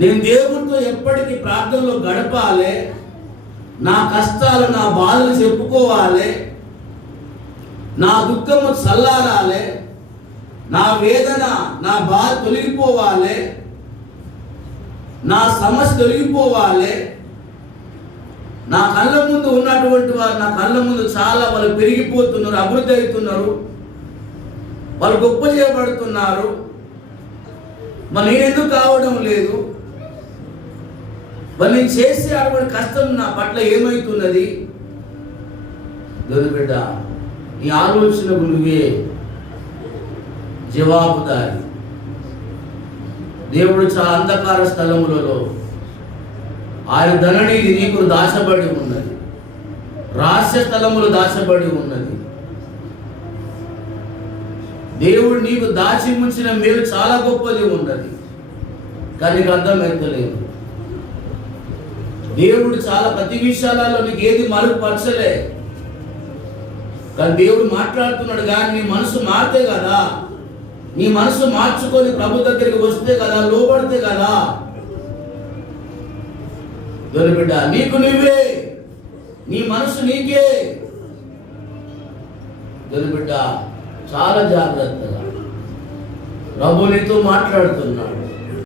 నేను దేవుడితో ఎప్పటికీ ప్రార్థనలో గడపాలి. నా కష్టాలు నా బాధలు చెప్పుకోవాలి. నా దుఃఖము చల్లారాలి. నా వేదన నా బాధ తొలగిపోవాలి. నా సమస్య తొలగిపోవాలి. నా కళ్ళ ముందు ఉన్నటువంటి వారు నా కళ్ళ ముందు చాలా వాళ్ళు పెరిగిపోతున్నారు అభివృద్ధి అవుతున్నారు. వాళ్ళు గొప్ప చేయబడుతున్నారు. మరి నేను ఎందుకు కావడం లేదు? మరి నేను చేసే అటువంటి కష్టం నా పట్ల ఏమవుతున్నది దేవుని బిడ్డ నీ ఆలోచనకు నువ్వే జవాబుదారి. దేవుడు చాలా అంధకార స్థలములలో ఆయన ధననిధి నీకు దాచబడి ఉన్నది. రహస్య స్థలములు దాచబడి ఉన్నది. దేవుడు నీకు దాచి ముంచిన మేలు చాలా గొప్పది ఉన్నది. కానీ నీకు అర్థమైతలేదు. దేవుడు చాలా ప్రతి విషయాలలో నీకు ఏది మరుగుపరచలే కానీ దేవుడు మాట్లాడుతున్నాడు కానీ నీ మనసు మారితే కదా నీ మనసు మార్చుకొని ప్రభు దగ్గరికి వస్తే కదా లోపడితే కదా. దొరిబిడ్డ బిడ్డ నీకు నువ్వే నీ మనసు నీకే. దొరిబిడ్డ బిడ్డ చాలా జాగ్రత్తగా ప్రభు నీతో మాట్లాడుతున్నాడు.